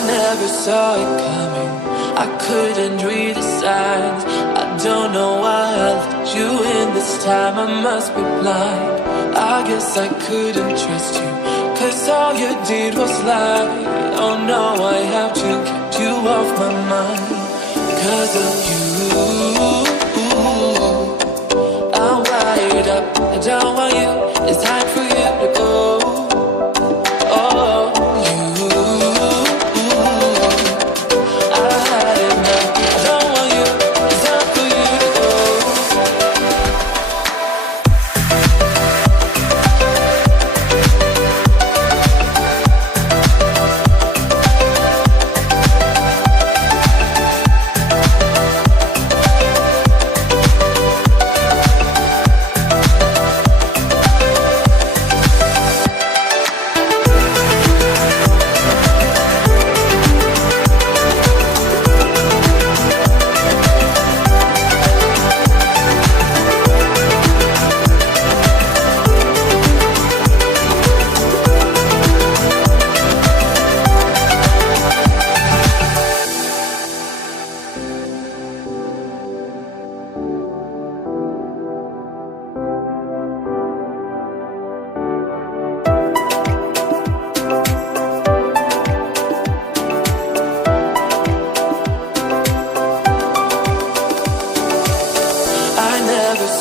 never saw it coming. I couldn't read the signs. I don't know why I let you in this time. I must be blind. I guess I couldn't trust you, 'cause all you did was lie. Oh no, I have to keep you off my mind. 'Cause of you, I'm wired up. I don't want you. It's time for you to go. Oh,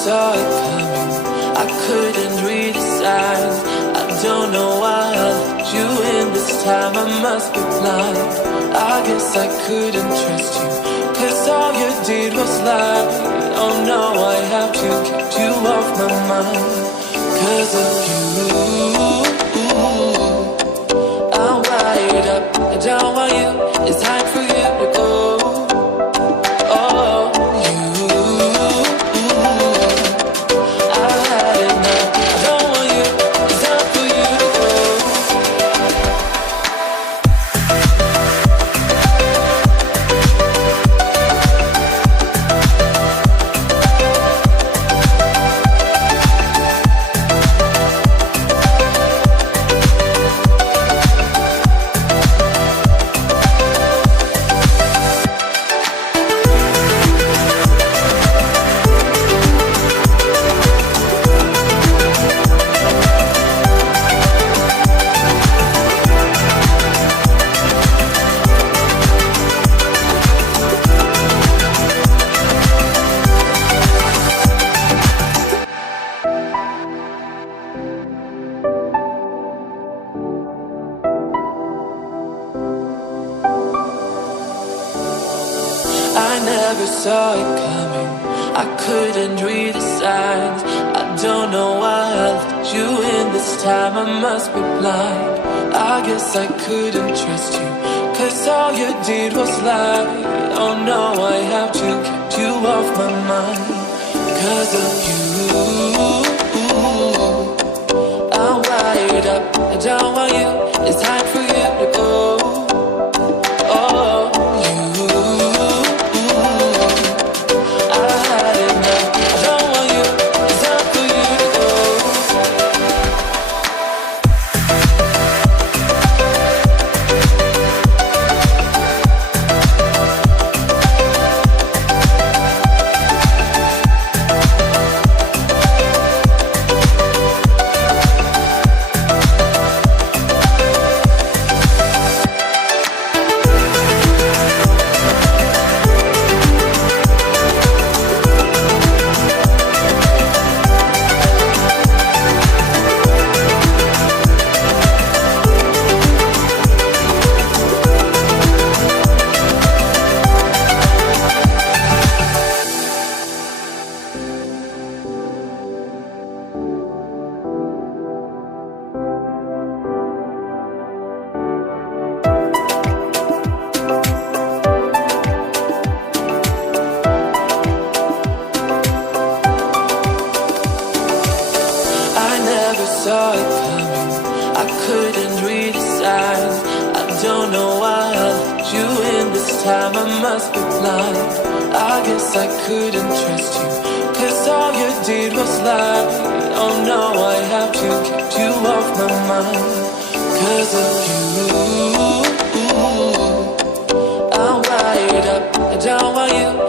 saw it coming. I couldn't read the signs. I don't know why I let you in this time. I must be blind. I guess I couldn't trust you, 'cause all you did was lie. Oh no, I have to keep you off my mind. 'Cause of you, I'm wired up. I don't want you. It's time for you to go. I never saw it coming. I couldn't read the signs. I don't know why I let you in this time. I must be blind. I guess I couldn't trust you, 'cause all you did was lie. Oh no, I have to keep you off my mind. 'Cause of you, I'm wired up. I don't want you. It's time for you to go. Saw it coming. I couldn't read the signs. I don't know why I let you in this time. I must be blind. I guess I couldn't trust you, 'cause all you did was lie. Oh no, I have to keep you off my mind. 'Cause of you, don't want you